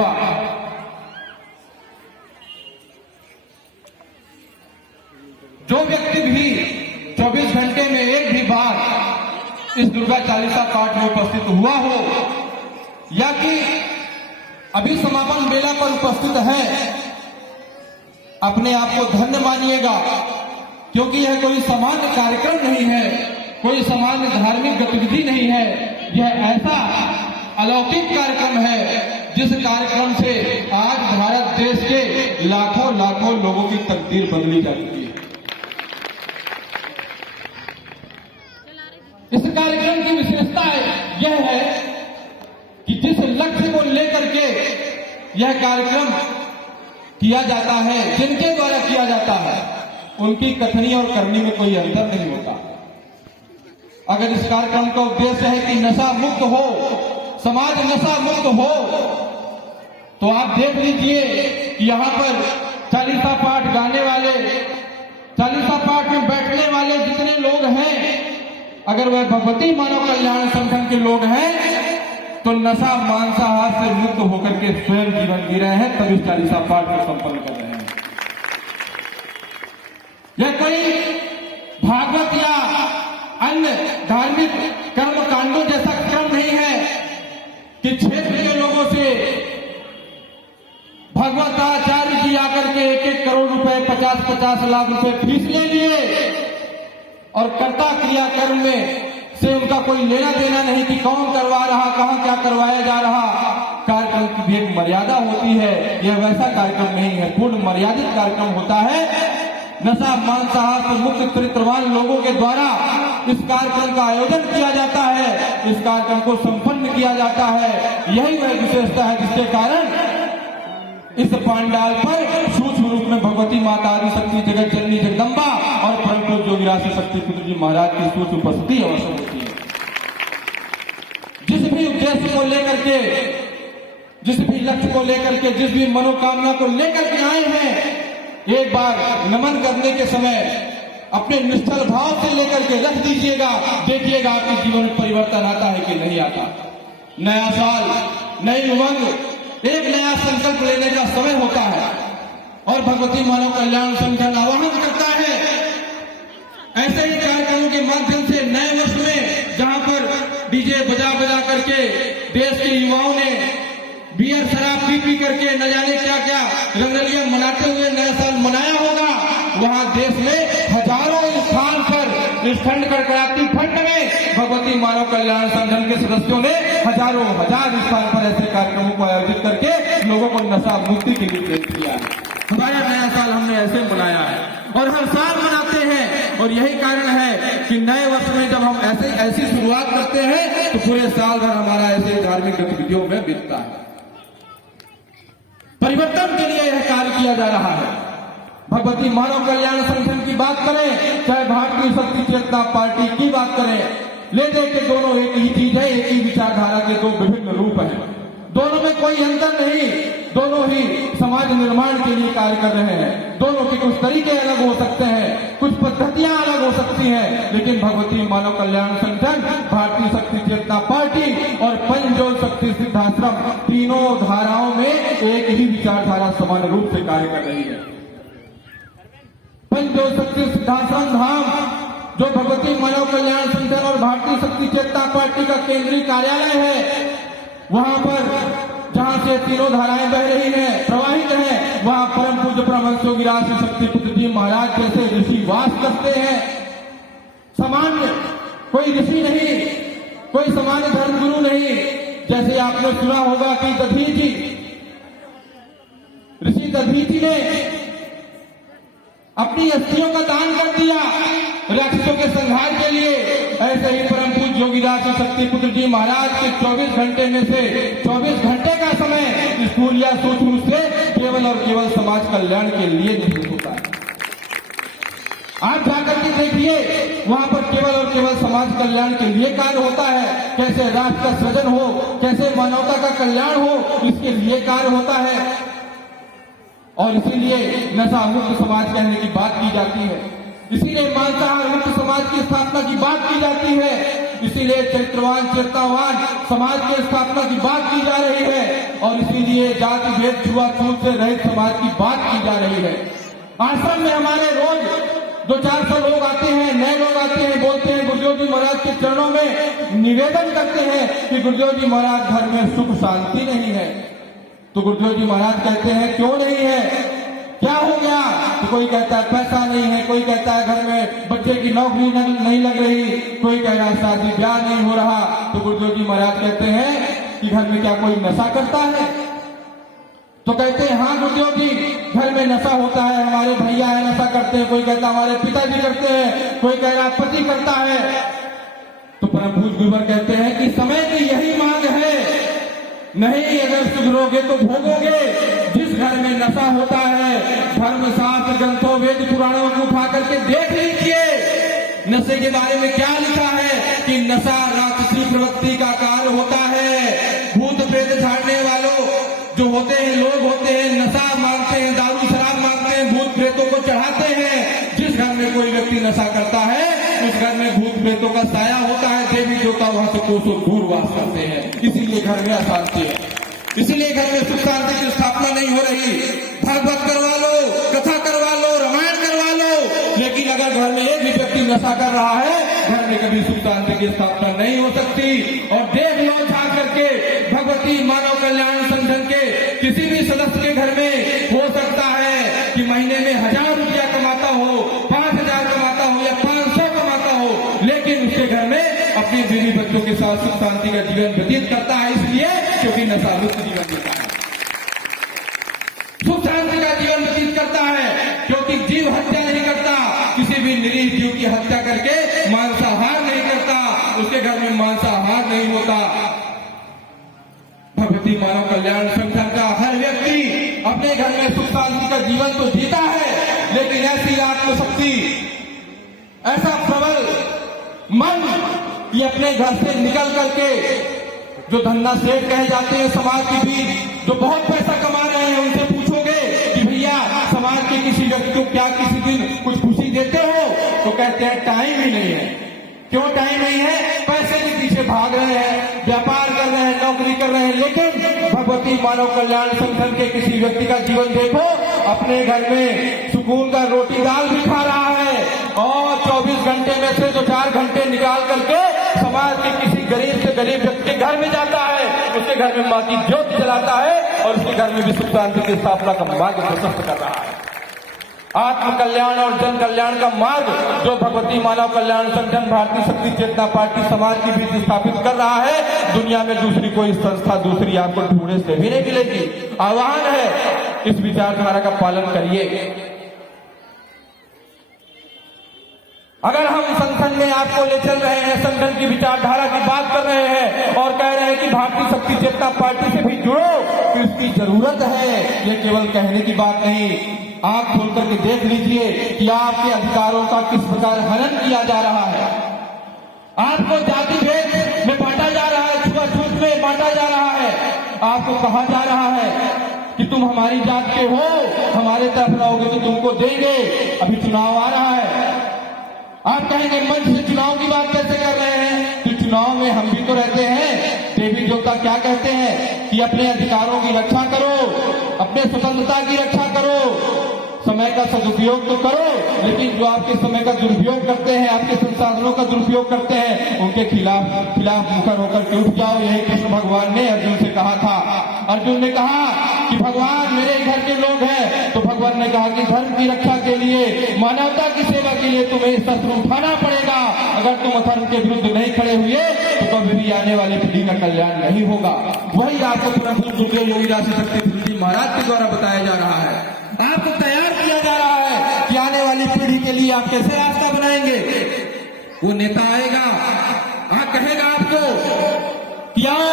हुआ। जो व्यक्ति भी 24 घंटे में एक भी बार इस दुर्गा चालीसा पाठ में उपस्थित हुआ हो या कि अभी समापन मेला पर उपस्थित है, अपने आप को धन्य मानिएगा, क्योंकि यह कोई सामान्य कार्यक्रम नहीं है, कोई सामान्य धार्मिक गतिविधि नहीं है। यह ऐसा अलौकिक कार्यक्रम है जिस कार्यक्रम से आज भारत देश के लाखों लाखों लोगों की तकदीर बदली जा चुकी है। इस कार्यक्रम की विशेषता यह है कि जिस लक्ष्य को लेकर के यह कार्यक्रम किया जाता है, जिनके द्वारा किया जाता है, उनकी कथनी और करनी में कोई अंतर नहीं होता। अगर इस कार्यक्रम का उद्देश्य है कि नशा मुक्त हो, समाज नशा मुक्त हो, तो आप देख लीजिए कि यहां पर चालीसा पाठ गाने वाले, चालीसा पाठ में बैठने वाले जितने लोग हैं, अगर वह भगवती मानव कल्याण संगठन के लोग हैं तो नशा मांसाहार से मुक्त होकर के स्वयं जीवन जी रहे हैं, तभी चालीसा पाठ को संपन्न कर रहे हैं। यह कोई भागवत या अन्य धार्मिक कर्म कांडों जैसा क्रम नहीं है कि क्षेत्र के लोगों से भगवताचार्य जी आकर के 1-1 करोड़ रुपए, 50-50 लाख रुपए फीस ले लिए और कर्ता क्रिया कर्म में से उनका कोई लेना देना नहीं कि कौन करवा रहा, कहां क्या करवाया जा रहा। कार्यक्रम की भी एक मर्यादा होती है, यह वैसा कार्यक्रम नहीं है, पूर्ण मर्यादित कार्यक्रम होता है। नशा मांसाहार से मुक्त चरित्रवान लोगों के द्वारा इस कार्यक्रम का आयोजन किया जाता है, इस कार्यक्रम को संपन्न किया जाता है। यही वह विशेषता है जिसके कारण इस पांडाल पर सूक्ष्म रूप में भगवती माता आदि शक्ति जगत जननी जगदम्बा और परम पूज्य योगीराज शक्ति पुत्र जी महाराज की सूक्ष्म उपस्थिति अवश्य होती है। जिस भी उद्देश्य को लेकर के, जिस भी लक्ष्य को लेकर के, जिस भी मनोकामना को लेकर के आए हैं, एक बार नमन करने के समय अपने निश्चल भाव से लेकर के रख दीजिएगा, देखिएगा आपके जीवन में परिवर्तन आता है कि नहीं आता। नया साल, नई उमंग, एक नया संकल्प लेने का समय होता है और भगवती मानव कल्याण संगठन आह्वान करता है ऐसे ही कार्यक्रमों के माध्यम से नए वर्ष में, जहां पर डीजे बजा बजा करके देश के युवाओं ने बियर शराब पी पी करके न जाने क्या क्या रंगलियां मनाते हुए नया साल मनाया होगा, वहां देश में हजारों स्थान पर इस ठंड कड़कड़ाती ठंड में भगवती मानव कल्याण संगठन के सदस्यों ने हजारों हजार स्थान पर ऐसे कार्यक्रमों को आयोजित करके लोगों को नशा मुक्ति के लिए प्रेरित किया है। हमारा नया साल हमने ऐसे मनाया है और हर साल मनाते हैं, और यही कारण है कि नए वर्ष में जब हम ऐसी शुरुआत करते हैं तो पूरे साल भर हमारा ऐसे धार्मिक गतिविधियों में बीतता है। परिवर्तन के लिए यह कार्य किया जा रहा है। भगवती मानव कल्याण संगठन की बात करें, चाहे भारतीय शक्ति चेतना पार्टी की बात करें, ले दे के दोनों एक ही चीज है, एक ही विचारधारा के दो विभिन्न रूप हैं। दोनों में कोई अंतर नहीं, दोनों ही समाज निर्माण के लिए कार्य कर रहे हैं। दोनों के कुछ तरीके अलग हो सकते हैं, कुछ पद्धतियां अलग हो सकती हैं, लेकिन भगवती मानव कल्याण संगठन, भारतीय शक्ति चेतना पार्टी और पंचज्योत शक्ति सिद्धाश्रम, तीनों धाराओं में एक ही विचारधारा समान रूप से कार्य कर रही है। पंचज्योत शक्ति सिद्धाश्रम धाम, जो भगवती मानव कल्याण संगठन और भारतीय शक्ति चेतना पार्टी का केंद्रीय कार्यालय है, वहां पर जहां से तीनों धाराएं बह रही हैं, प्रवाहित हैं, वहां परम पूज्य परमहंस योगीराज शक्ति पुत्र जी महाराज जैसे ऋषि वास करते हैं। सामान्य कोई ऋषि नहीं, कोई सामान्य धर्मगुरु नहीं। जैसे आपने सुना होगा कि दधीचि, ऋषि दधीचि ने अपनी अस्थियों का दान कर दिया राक्षसों के संहार के लिए, ऐसे ही परम पूज्य योगीराज शक्ति पुत्र जी महाराज के 24 घंटे में से 24 घंटे का समय स्थूल या सूक्ष्म से केवल और केवल समाज कल्याण के लिए निहित होता है। आप जाकर के देखिए, वहां पर केवल और केवल समाज कल्याण के लिए कार्य होता है। कैसे राष्ट्र का सृजन हो, कैसे मानवता का कल्याण हो, इसके लिए कार्य होता है। और इसीलिए नशा मुक्त समाज कहने की बात की जाती है, इसीलिए मांसाहार मुक्त समाज की स्थापना की बात की जाती है। इसीलिए चरित्रवान चेतनावान समाज की स्थापना की बात की जा रही है और इसीलिए जाति भेद छुआछूत से रहित समाज की बात की जा रही है। आश्रम में हमारे रोज 200-400 लोग आते हैं, नए लोग आते हैं, बोलते हैं गुरुदेव जी महाराज के चरणों में निवेदन करते हैं कि गुरुदेव जी महाराज घर में सुख शांति नहीं है। तो गुरुदेव जी महाराज कहते हैं क्यों नहीं है, क्या हो गया? तो कोई कहता है पैसा नहीं है, कोई कहता है घर में बच्चे की नौकरी नहीं लग रही, कोई कह रहा है शादी ब्याह नहीं हो रहा। तो गुरुदेव जी महाराज कहते हैं कि घर में क्या कोई नशा करता है? तो कहते हैं हाँ गुरुदेव जी, घर में नशा होता है, हमारे भैया है नशा करते हैं, कोई कहता हमारे पिताजी करते हैं, कोई कह रहा पति करता है। तो परम पूज्य गुरुवर कहते हैं कि समय की यही मांग है, नहीं अगर सुधरोगे तो भोगोगे। जिस घर में नशा होता है, धर्मशास्त्र ग्रंथों वेद पुराणों को उठा करके देख लीजिए, नशे के बारे में क्या लिखा है कि नशा राक्षसी प्रवृत्ति का कार्य होता है। भूत प्रेत झाड़ने वालों जो होते हैं, लोग होते हैं, नशा मांगते हैं, दारू शराब मांगते हैं, भूत प्रेतों को चढ़ाते हैं। जिस घर में कोई व्यक्ति नशा करता है उस घर में भूत प्रेतों का साया होता है, देवी देवता वहां से कोसों दूर वास करते हैं। इसीलिए घर में अशांति है, इसीलिए घर में सुख शांति की स्थापना नहीं हो रही। भागवत करवा लो, कथा करवा लो, रामायण करवा लो, लेकिन अगर घर में एक भी व्यक्ति नशा कर रहा है, घर में कभी सुख शांति की स्थापना नहीं हो सकती। और देख लो झांक करके, भगवती मानव कल्याण संगठन के किसी भी सदस्य के घर में हो सकता है कि महीने में 1000 रुपया कमाता हो, 5000 कमाता हो या 500 कमाता हो, लेकिन उसके घर में अपने बीवी बच्चों के साथ सुख शांति का जीवन व्यतीत करता है, इसलिए क्योंकि नशा मुक्त जीवन जीता है, सुख शांति का जीवन व्यतीत करता है, क्योंकि जीव हत्या नहीं करता, किसी भी निरीह जीव की हत्या करके मांसाहार नहीं करता, उसके घर में मांसाहार नहीं होता। भगवती मानव कल्याण संगठन का हर व्यक्ति अपने घर में सुख शांति का जीवन तो जीता है, लेकिन ऐसी आत्मशक्ति, ऐसा प्रबल मन कि अपने घर से निकल करके जो धन्ना सेठ कहे जाते हैं समाज के बीच, जो बहुत पैसा कमा रहे हैं, उनसे पूछोगे कि भैया समाज के किसी व्यक्ति को क्या किसी दिन कुछ खुशी देते हो? तो कहते हैं टाइम ही नहीं है। क्यों टाइम नहीं है? पैसे के पीछे भाग रहे हैं, व्यापार कर रहे हैं, नौकरी कर रहे हैं। लेकिन भगवती मानव कल्याण संगठन के किसी व्यक्ति का जीवन देखो, अपने घर में सुकून का रोटी दाल भी खा रहा है और 24 घंटे में से जो 4 घंटे निकाल करके समाज के किसी गरीब से गरीब व्यक्ति के घर में जाता है, उसके घर में माँ की ज्योति जलाता है और उसके घर में भी सुख शांति की स्थापना का मार्ग प्रशस्त कर रहा है। आत्म कल्याण और जन कल्याण का मार्ग जो भगवती मानव कल्याण संगठन भारतीय शक्ति चेतना पार्टी समाज के बीच स्थापित कर रहा है, दुनिया में दूसरी कोई संस्था दूसरी आपको ढूंढने से भी नहीं मिलेगी। आह्वान है, इस विचारधारा का पालन करिए। अगर हम संगठन में आपको ले चल रहे हैं, संगठन की विचारधारा की बात कर रहे हैं और कह रहे हैं कि भारतीय शक्ति चेतना पार्टी से भी जुड़ो, तो इसकी जरूरत है। ये केवल कहने की बात नहीं, आंख खोल करके देख लीजिए कि आपके अधिकारों का किस प्रकार हनन किया जा रहा है। आपको जाति भेद में बांटा जा रहा है, छुआछूत में बांटा जा रहा है। आपको कहा जा रहा है कि तुम हमारी जात के हो, हमारे तरफ रहोगे तो तुमको देंगे। अभी चुनाव आ रहा है, आप कहेंगे मंच से चुनाव की बात कैसे कर रहे हैं? तो चुनाव में हम भी तो रहते हैं। देवी देवता क्या कहते हैं कि अपने अधिकारों की रक्षा करो, अपने स्वतंत्रता की रक्षा करो, समय का सदुपयोग तो करो, लेकिन जो आपके समय का दुरुपयोग करते हैं, आपके संसाधनों का दुरुपयोग करते हैं, उनके खिलाफ मुखर होकर के उठ जाओ। यही कृष्ण भगवान ने अर्जुन से कहा था। अर्जुन ने कहा कि भगवान मेरे घर के लोग हैं, तो भगवान ने कहा कि धर्म की रक्षा के लिए, मानवता की सेवा के लिए तुम्हें शस्त्र उठाना पड़ेगा। अगर तुम अधर्म के विरुद्ध नहीं खड़े हुए तो कभी भी आने वाले पीढ़ी का कल्याण नहीं होगा। वही आपको तुरंत योगीराज शक्ति महाराज के द्वारा बताया जा रहा है, आपको तैयार किया जा रहा है कि आने वाली पीढ़ी के लिए आप कैसे रास्ता बनाएंगे। वो नेता आएगा, कहेगा आपको कि आओ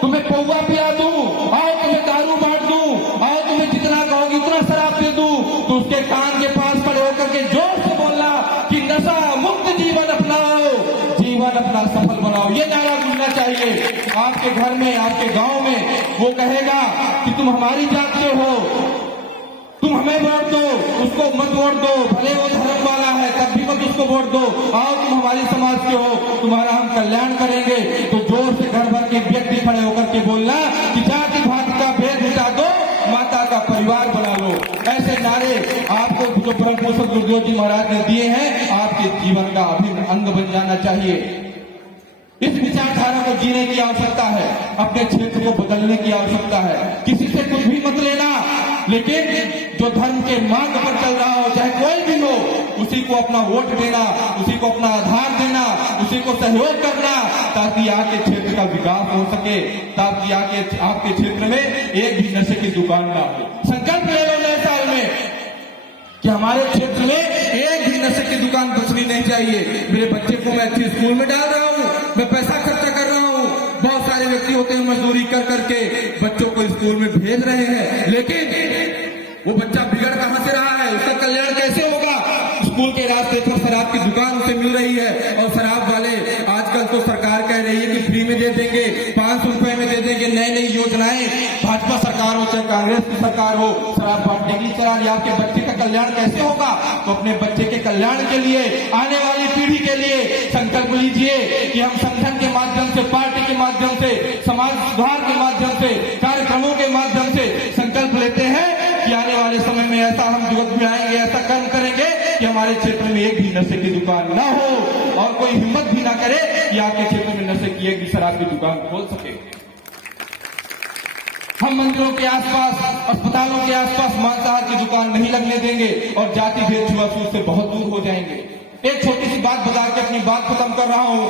तुम्हें पौवा पिला दूं, आओ तुम्हें दारू बांट दूं, आओ तुम्हें जितना कहोगे उतना शराब दे दूं, तो उसके कान के पास खड़े होकर के जोर से बोलना कि नशा मुक्त जीवन अपनाओ, जीवन अपना सफल बनाओ। ये नारा गूंजना चाहिए आपके घर में, आपके गांव में। वो कहेगा कि तुम हमारी जात के हो, तुम हमें वोट दो, उसको मत वोट दो, भले वो धर्म वाला है तब भी मत उसको वोट दो, आओ तुम हमारी समाज के हो, तुम्हारा हम कल्याण करेंगे, तो जोर से घर भर के व्यक्ति खड़े होकर के बोलना कि जाति भात का भेद मिटा दो, माता का परिवार बना लो। ऐसे नारे आपको जो परम पोषक गुरुदेव जी महाराज ने दिए हैं, आपके जीवन का अभिन्न अंग बन जाना चाहिए। इस विचारधारा को जीने की आवश्यकता है, अपने क्षेत्र को बदलने की आवश्यकता है। किसी से कुछ भी मत लेना, लेकिन जो धर्म के मार्ग पर चल रहा हो, चाहे कोई भी हो, उसी को अपना वोट देना, उसी को अपना आधार देना, उसी को सहयोग करना, ताकि आपके क्षेत्र का विकास हो सके, ताकि आपके क्षेत्र में एक भी नशे की दुकान ना हो। संकल्प ले लो नए साल में कि हमारे क्षेत्र में एक भी नशे की दुकान बचनी नहीं चाहिए। मेरे बच्चे को मैं अच्छी स्कूल में डाल रहा हूँ, मैं पैसा खर्चा कर रहा हूँ। बहुत सारे व्यक्ति होते हैं मजदूरी कर करके बच्चों को स्कूल में भेज रहे हैं, लेकिन वो बच्चा बिगड़ कहां से रहा है, उसका कल्याण कैसे होगा? स्कूल के रास्ते पर शराब की दुकान उसे मिल रही है, और शराब वाले आजकल तो सरकार कह रही है कि फ्री में दे देंगे, 500 रुपए में दे देंगे। नई नई योजनाएं भाजपा सरकार हो चाहे कांग्रेस की सरकार हो, शराब बांटने की चला रही है। आपके बच्चे का कल्याण कैसे होगा? तो अपने बच्चे के कल्याण के लिए, आने वाली पीढ़ी के लिए संकल्प लीजिए कि हम संगठन के माध्यम से, पार्टी के माध्यम से, समाज सुधार के माध्यम से, कार्यक्रमों के माध्यम से संकल्प लेते हैं कि आने वाले समय में ऐसा हम जुगत में आएंगे, ऐसा कर्म करेंगे कि हमारे क्षेत्र में एक भी नशे की दुकान ना हो, और कोई हिम्मत भी ना करे कि आपके क्षेत्र में नशे की एक भी शराब की दुकान खोल सके। हम मंदिरों के आसपास, अस्पतालों के आसपास मांसाहार की दुकान नहीं लगने देंगे, और जाति भेद छुआछूत से बहुत दूर हो जाएंगे। एक छोटी सी बात बता के अपनी बात खत्म कर रहा हूं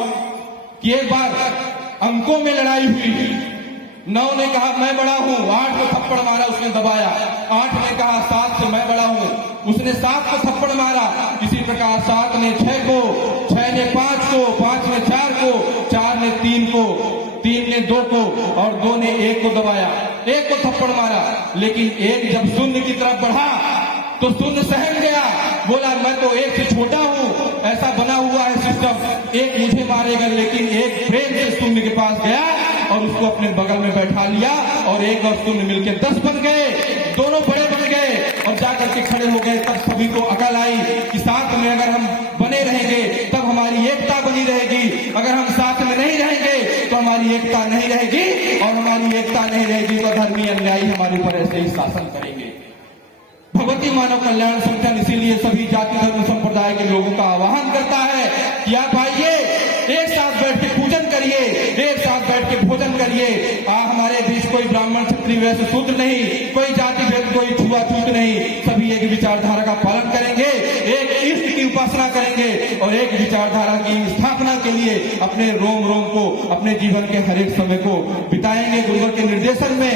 कि एक बार अंकों में लड़ाई हुई। 9 ने कहा मैं बड़ा हूं, 8 को थप्पड़ मारा, उसने दबाया। 8 ने कहा 7 से मैं बड़ा हूं, उसने 7 को थप्पड़ मारा। इसी प्रकार 7 ने 6 को, 6 ने 5 को, 5 ने 4 को, 4 ने 3 को, 3 ने 2 को, और 2 ने 1 को दबाया, 1 को थप्पड़ मारा। लेकिन 1 जब शून्य की तरफ बढ़ा तो शून्य सहम गया, बोला मैं तो 1 से छोटा हूं, ऐसा बना हुआ है सिस्टम, 1 मुझे मारेगा। लेकिन 1 प्रेम से शून्य के पास गया और उसको अपने बगल में बैठा लिया, और 1 और शून्य मिलकर 10 बन गए, दोनों बड़े बन गए, और जाकर के खड़े हो गए। तब सभी को अकल आई कि साथ में अगर हम बने रहेंगे तब हमारी एकता बनी रहेगी, अगर हम साथ में नहीं रहेंगे तो हमारी एकता नहीं रहेगी, और हमारी एकता नहीं रहेगी तो धर्मी अन्यायी हमारे ऊपर ऐसे ही शासन करेंगे। भगवती मानव कल्याण संगठन इसीलिए सभी जाति धर्म संप्रदाय के लोगों का आह्वान करता है कि आप आइए, एक साथ बैठ के पूजन करिए, एक साथ बैठ के भोजन करिए। हमारे बीच कोई ब्राह्मण क्षत्रिय वैश्य शूद्र नहीं, कोई जाति भेद, कोई छुआछूत नहीं, सभी एक विचारधारा का पालन करेंगे, एक इष्ट की उपासना करेंगे, और एक विचारधारा की स्थापना के लिए अपने रोम रोम को, अपने जीवन के हर एक समय को बिताएंगे गुरुवर के निर्देशन में,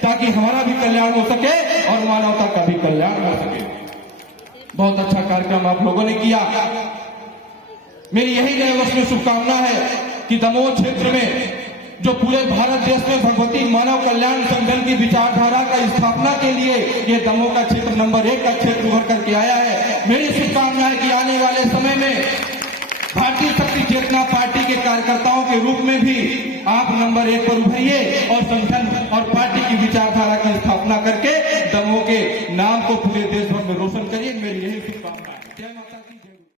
ताकि हमारा भी कल्याण हो सके और मानवता का भी कल्याण हो सके। बहुत अच्छा कार्यक्रम आप लोगों ने किया। मेरी यही नए वर्ष में शुभकामना है कि दमोह क्षेत्र में, जो पूरे भारत देश में भगवती मानव कल्याण संगठन की विचारधारा का स्थापना के लिए ये दमोह का क्षेत्र नंबर 1 का क्षेत्र उभर करके आया है, मेरी शुभकामना है कि आने वाले समय में भारतीय शक्ति चेतना पार्टी के कार्यकर्ताओं के रूप में भी आप नंबर 1 पर उभरिए, और संगठन और पार्टी की विचारधारा की स्थापना करके